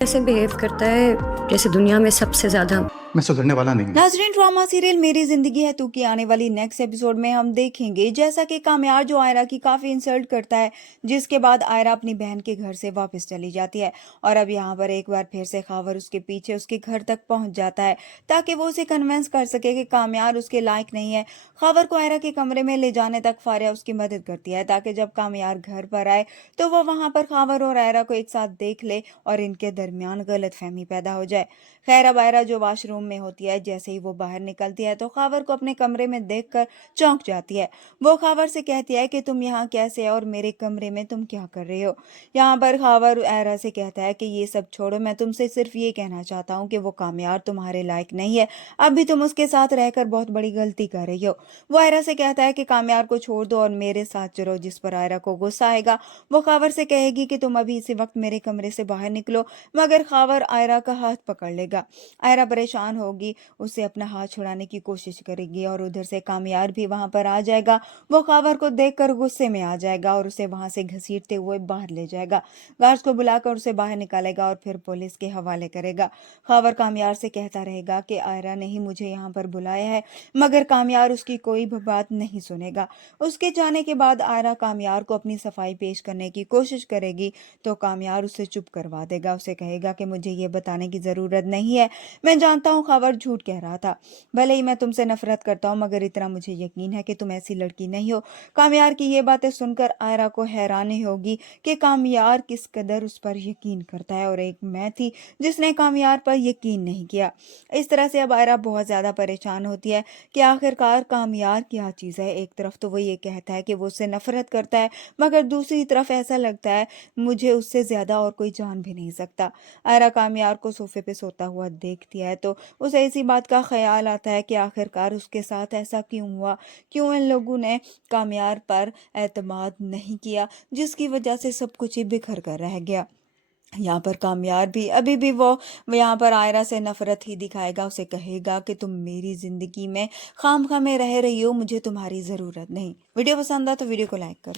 ऐसे बिहेव करता है जैसे दुनिया में सबसे ज्यादा मैं सुधरने वाला नहीं हूँ। नाजरीन, ड्रामा सीरियल मेरी जिंदगी है तू की आने वाली नेक्स्ट एपिसोड में हम देखेंगे जैसा कि कामयार जो आयरा की काफी इंसल्ट करता है, जिसके बाद आयरा अपनी बहन के घर से वापस चली जाती है। और अब यहाँ पर एक बार फिर से खावर उसके पीछे उसके घर तक पहुंच जाता है ताकि वो उसे कन्विंस कर सके कि कामयार उसके लायक नहीं है। खावर को आयरा के कमरे में ले जाने तक फारिया उसकी मदद करती है ताकि जब कामयार घर पर आए तो वो वहां पर खावर और आयरा को एक साथ देख ले और इनके दरमियान गलतफहमी पैदा हो जाए। खैर, अब आयरा जो वॉशरूम में होती है, जैसे ही वो बाहर निकलती है तो खावर को अपने कमरे में देखकर चौंक जाती है। वो खावर से कहती है कि तुम यहाँ कैसे और मेरे कमरे में तुम क्या कर रहे हो। यहाँ पर खावर आयरा से कहता है कि ये सब छोड़ो, मैं तुमसे सिर्फ ये कहना चाहता हूँ कि वो कामयार तुम्हारे लायक नहीं है। अब भी तुम उसके साथ रहकर बहुत बड़ी गलती कर रही हो। वो आयरा से कहता है कि कामयार को छोड़ दो और मेरे साथ चलो, जिस पर आयरा को गुस्सा आएगा। वो खावर से कहेगी कि तुम अभी इसी वक्त मेरे कमरे से बाहर निकलो, मगर खावर आयरा का हाथ पकड़ लेगा। आयरा परेशान होगी, उससे अपना हाथ छुड़ाने की कोशिश करेगी और उधर से कामयार भी वहां पर आ जाएगा। वो खावर को देखकर गुस्से में आ जाएगा और उसे वहां से घसीटते हुए बाहर ले जाएगा। गार्ड्स को बुलाकर उसे बाहर निकालेगा और फिर पुलिस के हवाले करेगा। खावर कामयार से कहता रहेगा कि आयरा ने ही मुझे यहाँ पर बुलाया है, मगर कामयार उसकी कोई भी बात नहीं सुनेगा। उसके जाने के बाद आयरा कामयार को अपनी सफाई पेश करने की कोशिश करेगी तो कामयार उसे चुप करवा देगा। उसे कहेगा कि मुझे ये बताने की जरूरत नहीं है, मैं जानता हूँ खावर झूठ कह रहा था। भले ही मैं तुमसे नफरत करता हूँ, मगर इतना मुझे यकीन है कि तुम ऐसी लड़की नहीं हो। कामयार की ये बातें सुनकर आयरा को हैरानी होगी कि कामयार किस कदर उस पर यकीन करता है और एक मैं थी जिसने कामयार पर यकीन नहीं किया। इस तरह से अब आयरा बहुत ज्यादा परेशान होती है कि आखिरकार कामयार क्या चीज़ है। एक तरफ तो वो ये कहता है कि वो उससे नफरत करता है, मगर दूसरी तरफ ऐसा लगता है मुझे उससे ज्यादा और कोई जान भी नहीं सकता। आयरा कामयार को सोफे पे सोता हुआ देखती है तो उसे इसी बात का ख्याल आता है कि आखिरकार उसके साथ ऐसा क्यों हुआ, क्यों इन लोगों ने कामयार पर एतमाद नहीं किया, जिसकी वजह से सब कुछ ही बिखर कर रह गया। यहाँ पर कामयार भी अभी भी वो यहाँ पर आयरा से नफरत ही दिखाएगा। उसे कहेगा कि तुम मेरी जिंदगी में खामखा में रह रही हो, मुझे तुम्हारी जरूरत नहीं। वीडियो पसंद आ तो वीडियो को लाइक कर